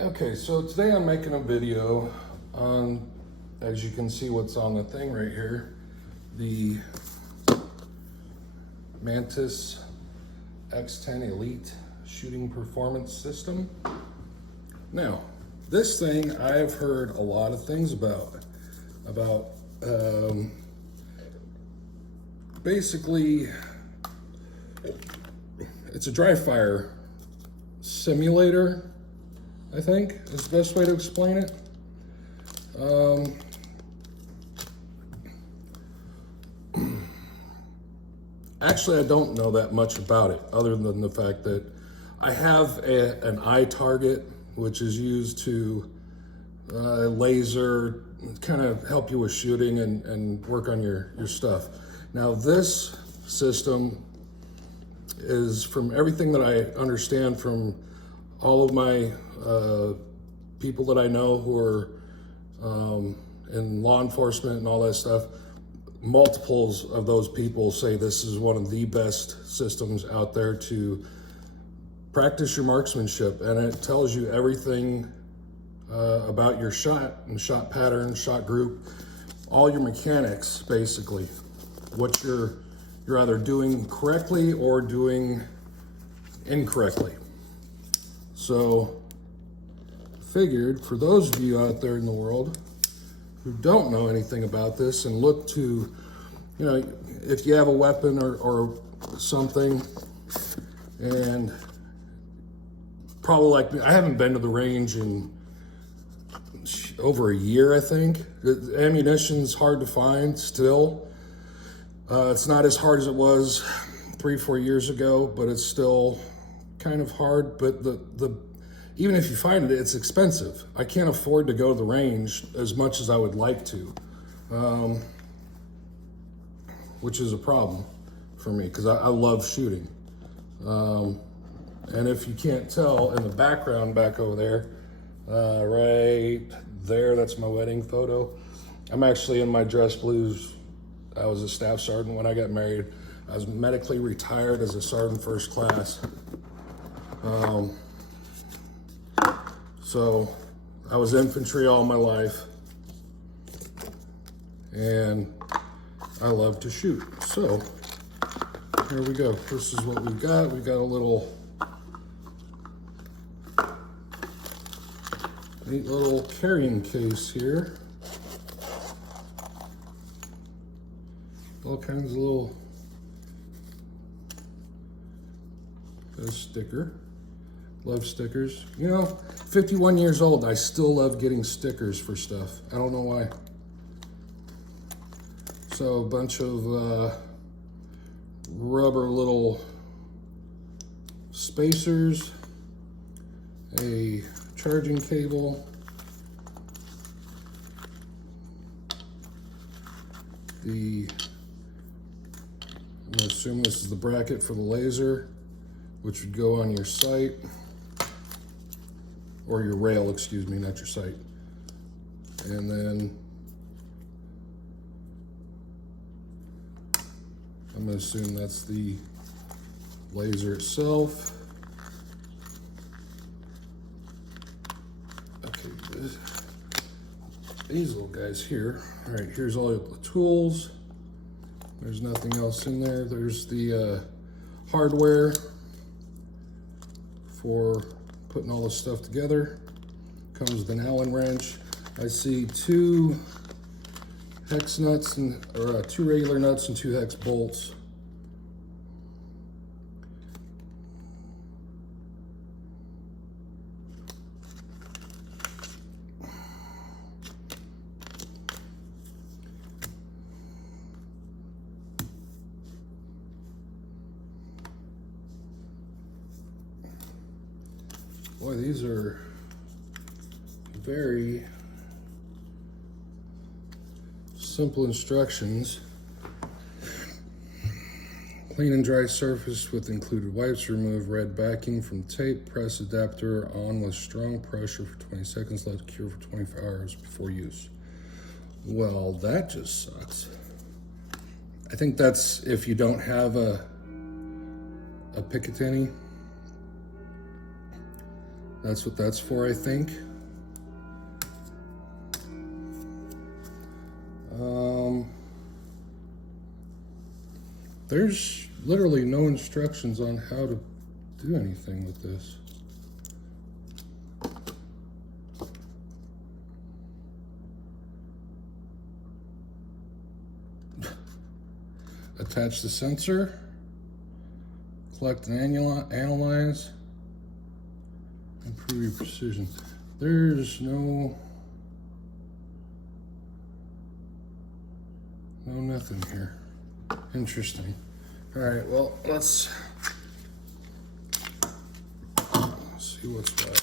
Okay, so today I'm making a video on, as you can see what's on the thing right here, the Mantis X10 Elite Shooting Performance System. Now, this thing I've heard a lot of things about basically it's a dry fire simulator, I think is the best way to explain it. Actually, I don't know that much about it other than the fact that I have an eye target, which is used to laser, kind of help you with shooting and work on your stuff. Now, this system is, from everything that I understand from all of my people that I know who are in law enforcement and all that stuff, multiples of those people say this is one of the best systems out there to practice your marksmanship, and it tells you everything about your shot and shot pattern, shot group, all your mechanics, basically, what you're either doing correctly or doing incorrectly. So figured for those of you out there in the world who don't know anything about this and look to, you know, if you have a weapon or something, and probably like me, I haven't been to the range in over a year, I think. The ammunition's hard to find still. It's not as hard as it was 3-4 years ago, but it's still kind of hard. But even if you find it, it's expensive. I can't afford to go to the range as much as I would like to, which is a problem for me because I love shooting. And if you can't tell, in the background back over there, right there, that's my wedding photo. I'm actually in my dress blues. I was a staff sergeant when I got married. I was medically retired as a sergeant first class. So I was infantry all my life, and I love to shoot. So here we go. This is what we've got. We've got a little neat little carrying case here. All kinds of little sticker. Love stickers. You know, 51 years old, I still love getting stickers for stuff. I don't know why. So a bunch of rubber little spacers, a charging cable, I'm gonna assume this is the bracket for the laser, which would go on your sight, or your rail, excuse me, not your sight. And then I'm gonna assume that's the laser itself. Okay, these little guys here. All right, here's all the tools. There's nothing else in there. There's the hardware for putting all this stuff together. Comes with an Allen wrench. I see 2 hex nuts or 2 regular nuts and 2 hex bolts. Boy, these are very simple instructions. Clean and dry surface with included wipes. Remove red backing from tape. Press adapter on with strong pressure for 20 seconds. Let it cure for 24 hours before use. Well, that just sucks. I think that's if you don't have a Picatinny. That's what that's for, I think. There's literally no instructions on how to do anything with this. Attach the sensor, collect and analyze, improve your precision. There's no nothing here. Interesting. All right, well, let's see what's what.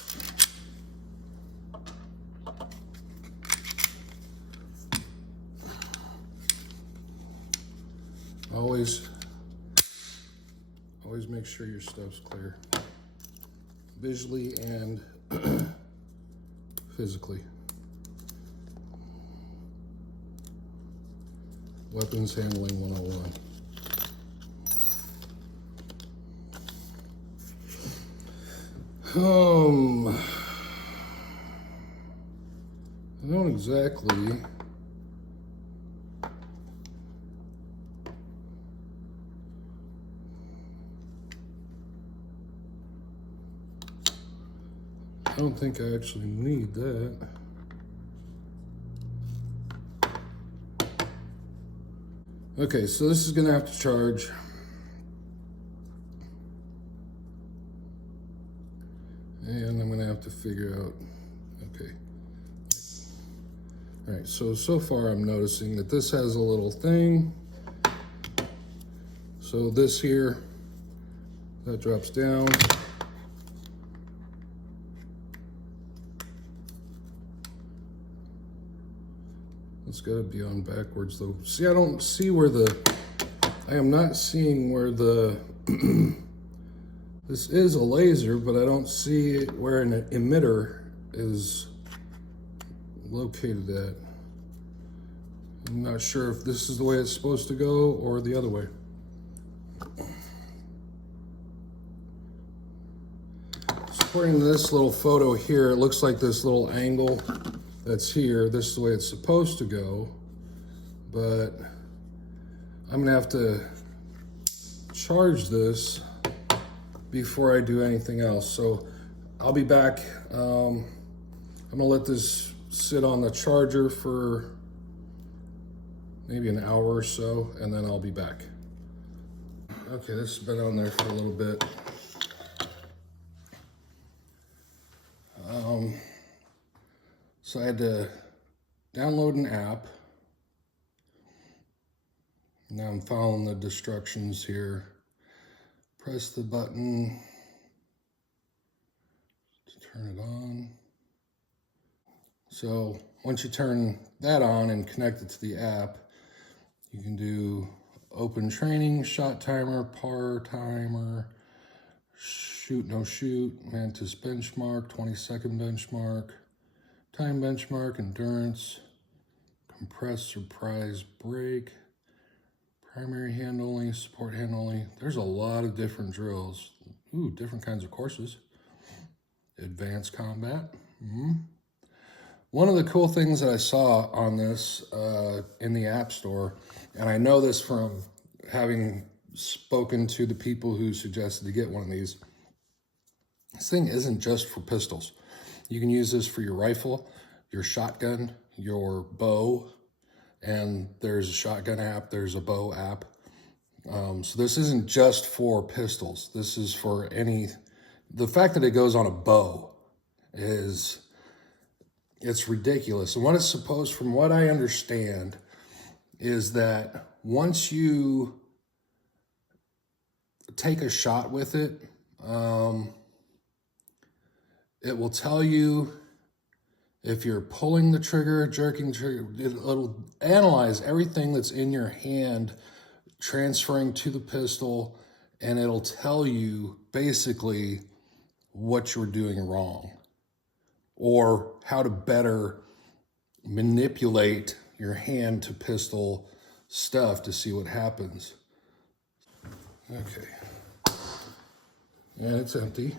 Always make sure your stuff's clear, visually and physically. Weapons handling 101. I don't exactly. I don't think I actually need that. Okay, so this is gonna have to charge. And I'm gonna have to figure out, okay. All right, so far I'm noticing that this has a little thing. So this here, that drops down. It's gotta be on backwards though. See, I don't see where I am not seeing where this is a laser, but I don't see where an emitter is located at. I'm not sure if this is the way it's supposed to go or the other way. According to this little photo here, it looks like this little angle that's here, this is the way it's supposed to go, but I'm gonna have to charge this before I do anything else. So I'll be back. I'm gonna let this sit on the charger for maybe an hour or so, and then I'll be back. Okay, this has been on there for a little bit. So I had to download an app. Now I'm following the instructions here. Press the button to turn it on. So once you turn that on and connect it to the app, you can do open training, shot timer, par timer, shoot, no shoot, Mantis benchmark, 20-second benchmark, time benchmark, endurance, compress, surprise, break, primary hand only, support hand only. There's a lot of different drills. Ooh, different kinds of courses. Advanced combat. One of the cool things that I saw on this in the App Store, and I know this from having spoken to the people who suggested to get one of these, this thing isn't just for pistols. You can use this for your rifle, your shotgun, your bow, and there's a shotgun app, there's a bow app. So this isn't just for pistols. This is for the fact that it goes on a bow it's ridiculous. And what it's supposed, from what I understand, is that once you take a shot with it, it will tell you if you're pulling the trigger, jerking the trigger. It'll analyze everything that's in your hand, transferring to the pistol, and it'll tell you basically what you're doing wrong or how to better manipulate your hand to pistol stuff to see what happens. Okay. And it's empty.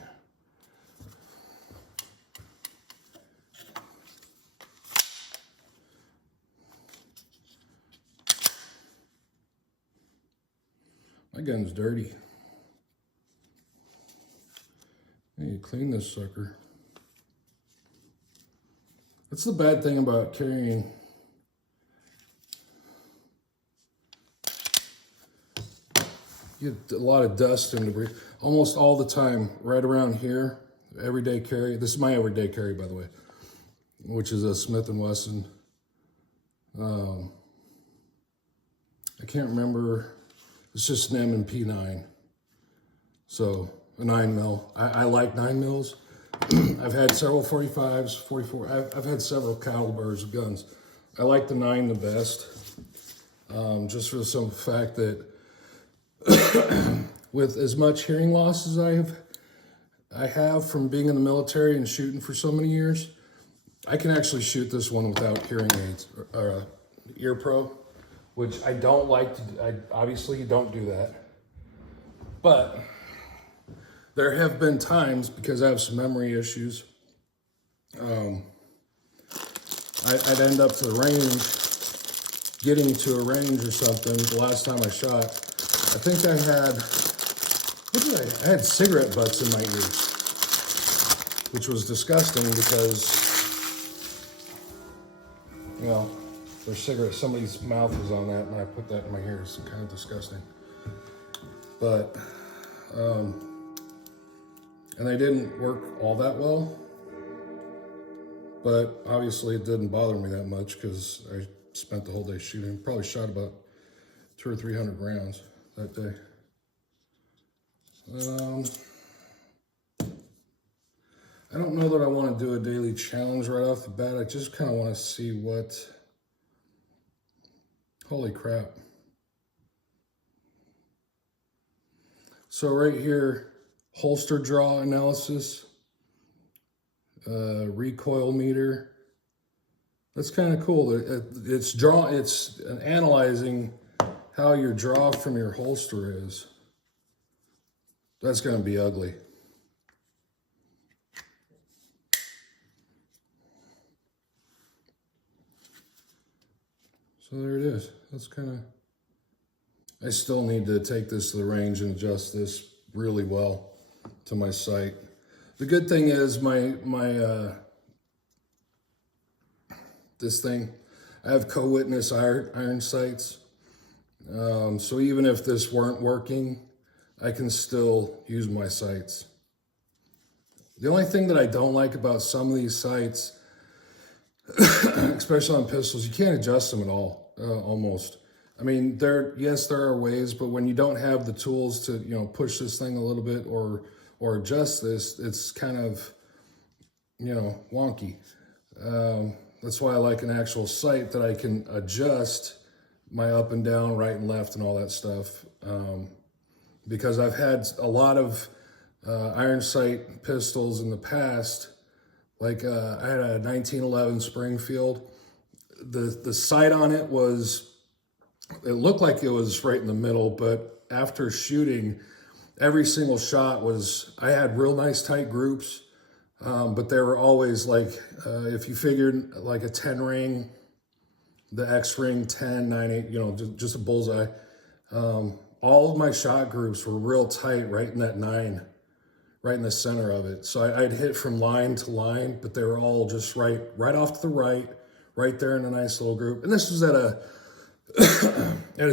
My gun's dirty. I need to clean this sucker. That's the bad thing about carrying. You get a lot of dust and debris almost all the time, right around here. Everyday carry. This is my everyday carry, by the way, which is a Smith & Wesson. I can't remember. It's just an M&P 9. So a 9 mil. I like 9 mils. I've had several 45s, 44. I've had several calibers of guns. I like the 9 the best, just for the simple fact that with as much hearing loss as I have from being in the military and shooting for so many years, I can actually shoot this one without hearing aids or ear pro, which I don't like to do. Obviously, you don't do that. But there have been times, because I have some memory issues, I'd end up to the range, getting to a range or something. The last time I shot, I think I had, I had cigarette butts in my ears, which was disgusting because, you know, there's cigarettes, somebody's mouth was on that and I put that in my ear. It's kind of disgusting. But, and they didn't work all that well, but obviously it didn't bother me that much because I spent the whole day shooting. Probably shot about 200 or 300 rounds that day. I don't know that I want to do a daily challenge right off the bat. I just kind of want to see what, holy crap. So right here, holster draw analysis, recoil meter. That's kind of cool. It's analyzing how your draw from your holster is. That's going to be ugly. So there it is. That's kind of, I still need to take this to the range and adjust this really well to my sight. The good thing is this thing, I have co-witness iron sights. So even if this weren't working, I can still use my sights. The only thing that I don't like about some of these sights, especially on pistols, you can't adjust them at all, almost. I mean, yes, there are ways, but when you don't have the tools to, you know, push this thing a little bit or adjust this, it's kind of, you know, wonky. That's why I like an actual sight that I can adjust my up and down, right and left, and all that stuff. Because I've had a lot of iron sight pistols in the past. Like I had a 1911 Springfield. The sight on it looked like it was right in the middle, but after shooting, every single shot I had real nice tight groups, but they were always like, if you figured like a 10 ring, the X ring, 10, 9, 8, you know, just a bullseye. All of my shot groups were real tight, right in that 9, right in the center of it. So I'd hit from line to line, but they were all just right off to the right there in a nice little group. And this was at a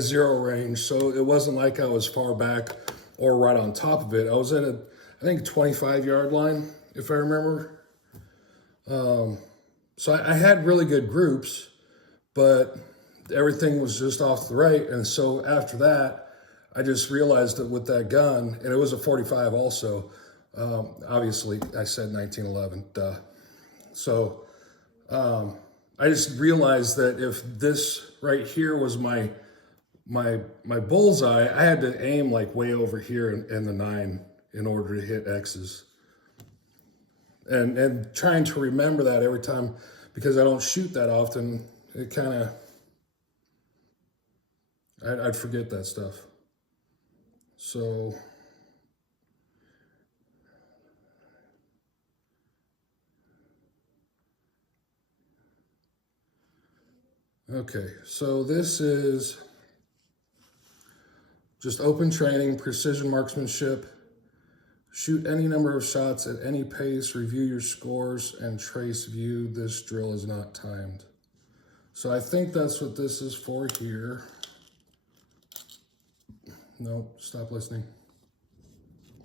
zero range, so it wasn't like I was far back or right on top of it. I was at I think 25-yard line, if I remember. So I had really good groups, but everything was just off to the right. And so after that, I just realized that with that gun, and it was a 45 also, obviously I said 1911, duh. So I just realized that if this right here was my bullseye, I had to aim like way over here in the 9 in order to hit X's. And trying to remember that every time, because I don't shoot that often, it kind of, I'd forget that stuff. So, okay, so this is Just open training, precision marksmanship. Shoot any number of shots at any pace, review your scores, and trace view. This drill is not timed. So I think that's what this is for here. No, stop listening.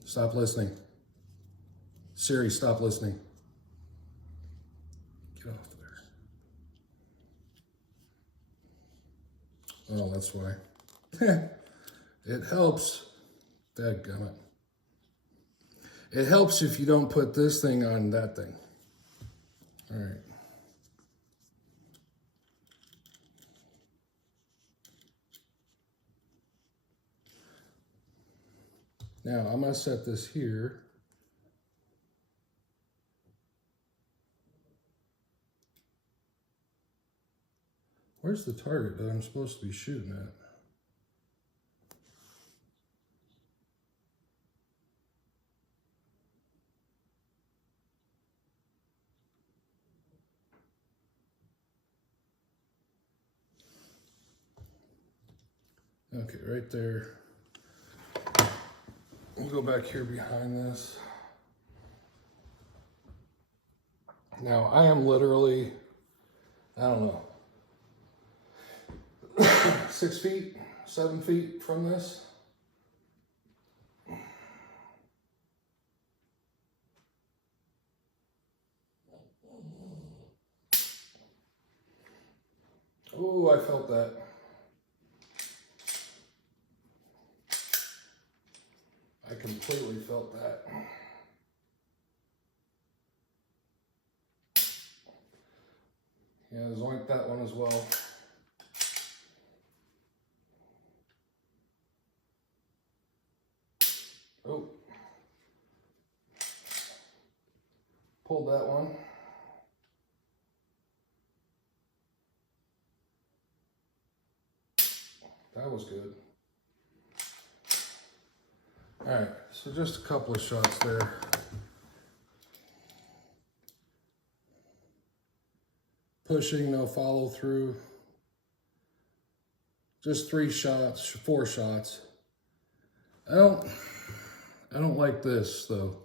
Stop listening. Siri, stop listening. Get off there. Oh, that's why. It helps. Dadgummit. It helps if you don't put this thing on that thing. All right. Now I'm going to set this here. Where's the target that I'm supposed to be shooting at? Okay, right there. We'll go back here behind this. Now, I am literally, I don't know, 6 feet, 7 feet from this. Oh, I felt that. I completely felt that. Yeah, zoink that one as well. Oh. Pulled that one. That was good. All right, so just a couple of shots there. Pushing, no follow through. Just 3 shots, 4 shots. I don't like this though.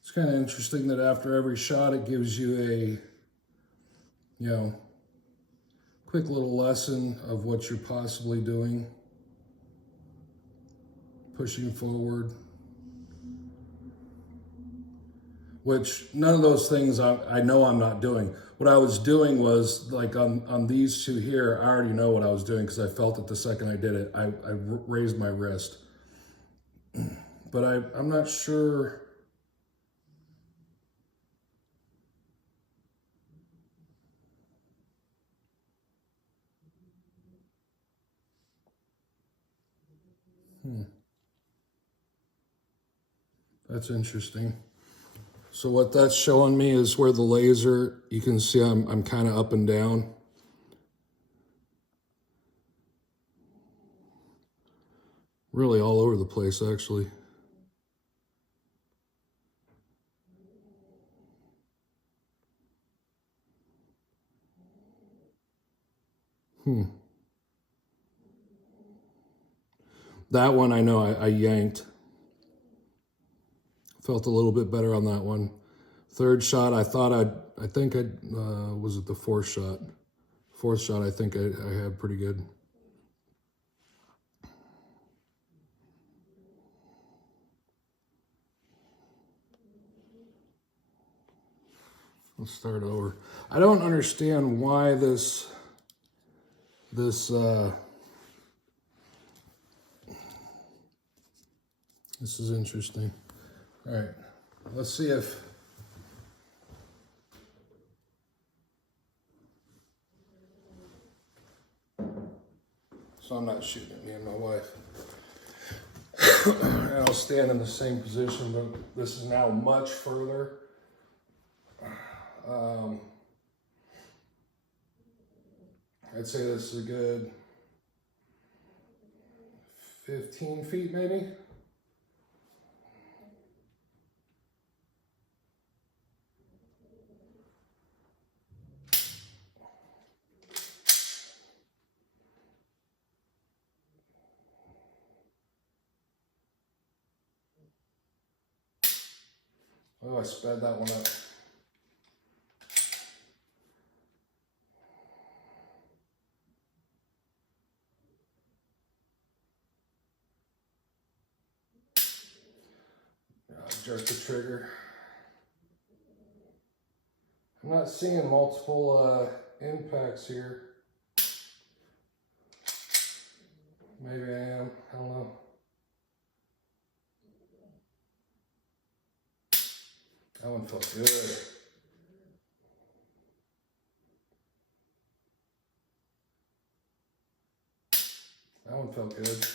It's kind of interesting that after every shot it gives you a, quick little lesson of what you're possibly doing. Pushing forward. Which none of those things I know I'm not doing. What I was doing was, like on these 2 here, I already know what I was doing because I felt it the second I did it. I raised my wrist. But I'm not sure. That's interesting. So what that's showing me is where the laser, you can see I'm kind of up and down. Really all over the place, actually. That one I know I yanked. Felt a little bit better on that one. 3rd shot, I think was it the 4th shot? 4th shot, I think I had pretty good. Let's start over. I don't understand why this is interesting. All right, let's see if so I'm not shooting at me and my wife. And I'll stand in the same position, but this is now much further. I'd say this is a good 15 feet maybe. Oh, I sped that one up. Jerk the trigger. I'm not seeing multiple impacts here. Maybe I am, I don't know. That one felt good. That one felt good.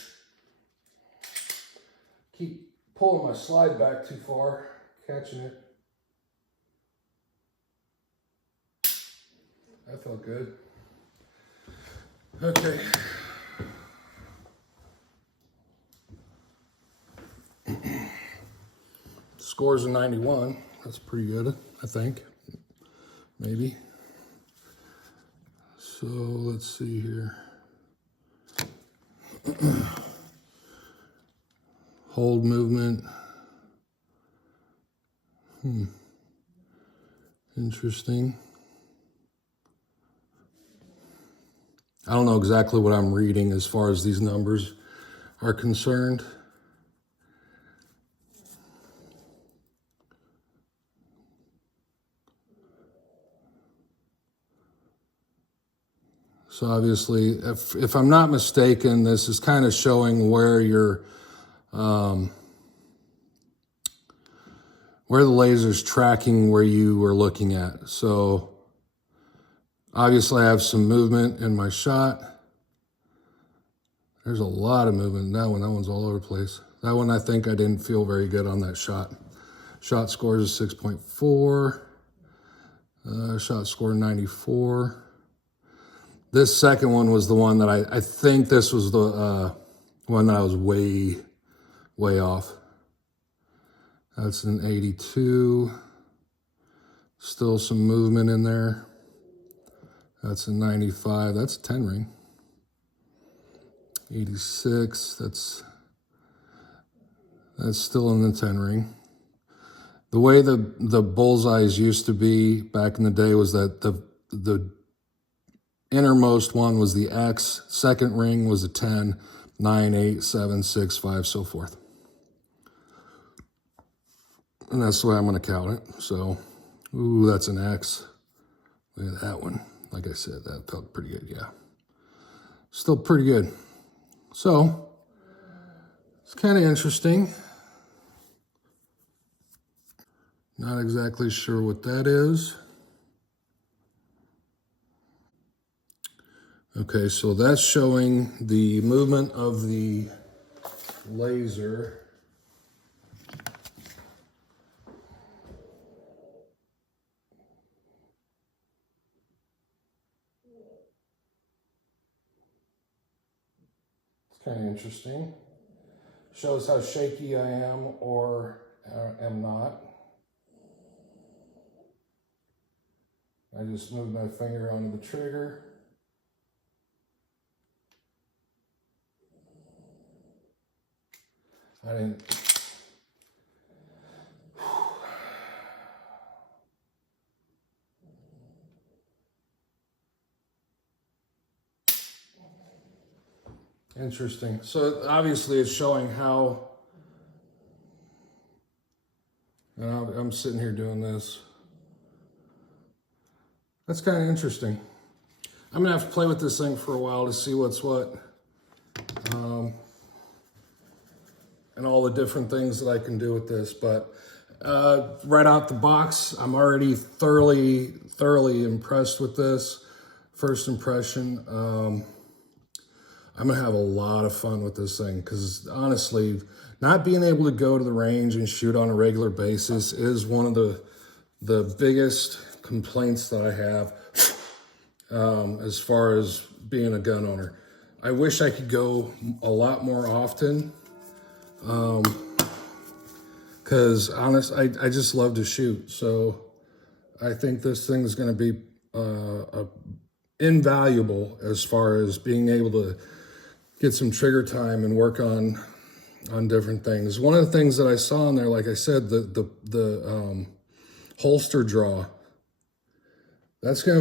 Keep pulling my slide back too far, catching it. That felt good. Okay. Scores a 91. That's pretty good, I think. Maybe. So let's see here. Hold movement. Interesting. I don't know exactly what I'm reading as far as these numbers are concerned. So obviously, if I'm not mistaken, this is kind of showing where where the laser's tracking where you were looking at. So obviously I have some movement in my shot. There's a lot of movement in that one. That one's all over the place. That one, I think I didn't feel very good on that shot. Shot score is 6.4. Shot score 94. This second one was the one that I think this was the one that I was way off. That's an 82. Still some movement in there. That's a 95. That's a 10 ring. 86. That's still in the 10 ring. The way the bullseyes used to be back in the day was that the innermost one was the X, second ring was a 10, 9, 8, 7, 6, 5, so forth. And that's the way I'm going to count it. So, ooh, that's an X. Look at that one. Like I said, that felt pretty good, yeah. Still pretty good. So, it's kind of interesting. Not exactly sure what that is. Okay, so that's showing the movement of the laser. It's kind of interesting. Shows how shaky I am or am not. I just moved my finger onto the trigger. I didn't. Interesting. So obviously it's showing how, and I'm sitting here doing this. That's kind of interesting. I'm gonna have to play with this thing for a while to see what's what. And all the different things that I can do with this. But right out the box, I'm already thoroughly impressed with this. First impression, I'm gonna have a lot of fun with this thing because honestly, not being able to go to the range and shoot on a regular basis is one of the biggest complaints that I have. as far as being a gun owner. I wish I could go a lot more often, because I just love to shoot. So I think this thing is going to be invaluable as far as being able to get some trigger time and work on different things. One of the things that I saw in there, like I said, the holster draw. That's one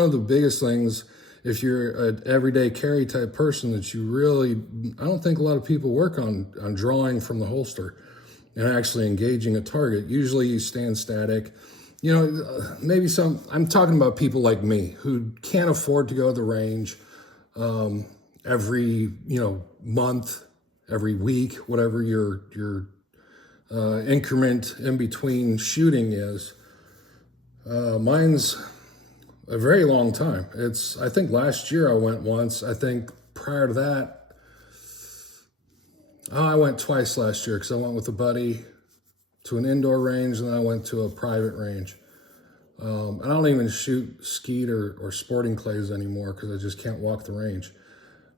of the biggest things. If you're an everyday carry type person, that you really, I don't think a lot of people work on drawing from the holster and actually engaging a target. Usually you stand static. You know, maybe I'm talking about people like me who can't afford to go to the range every, month, every week, whatever your increment in between shooting is. Mine's a very long time. I think last year I went once. I think prior to that, I went twice last year, because I went with a buddy to an indoor range, and then I went to a private range. I don't even shoot skeet or sporting clays anymore, because I just can't walk the range.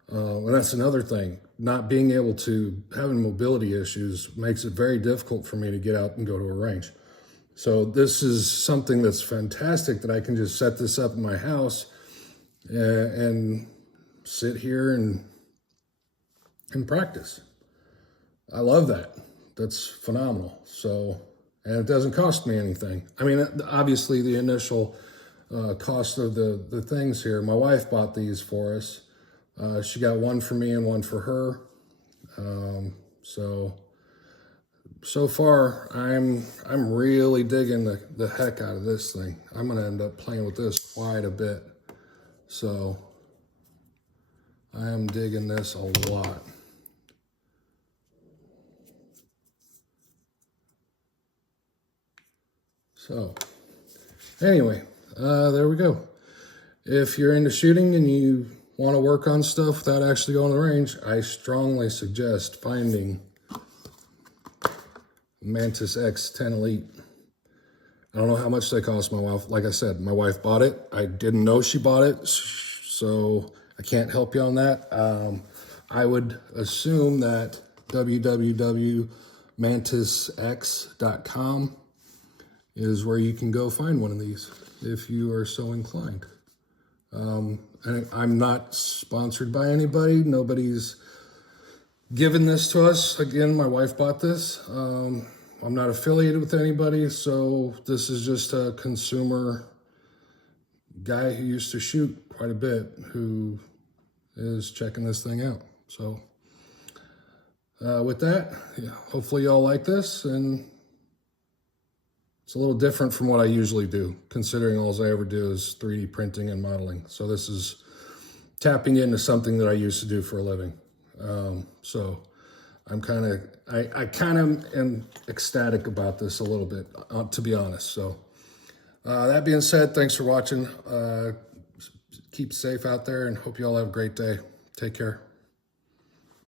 And that's another thing. Not being able to, having mobility issues makes it very difficult for me to get out and go to a range. So this is something that's fantastic, that I can just set this up in my house and sit here and practice. I love that. That's phenomenal. So, and it doesn't cost me anything. I mean, obviously the initial cost of the things here, my wife bought these for us. She got one for me and one for her. So far, I'm really digging the heck out of this thing. I'm gonna end up playing with this quite a bit. So I am digging this a lot. So anyway, there we go. If you're into shooting and you want to work on stuff without actually going to the range, I strongly suggest finding Mantis X10 Elite. I don't know how much they cost. My wife, like I said, my wife bought it. I didn't know she bought it, so I can't help you on that. I would assume that www.mantisx.com is where you can go find one of these if you are so inclined. And I'm not sponsored by anybody. Nobody's given this to us. Again, my wife bought this. I'm not affiliated with anybody, so this is just a consumer guy who used to shoot quite a bit who is checking this thing out. So with that, hopefully y'all like this, and it's a little different from what I usually do, considering all I ever do is 3D printing and modeling. So this is tapping into something that I used to do for a living. So I kind of am ecstatic about this a little bit, to be honest. So that being said, thanks for watching. Keep safe out there, and hope you all have a great day. Take care.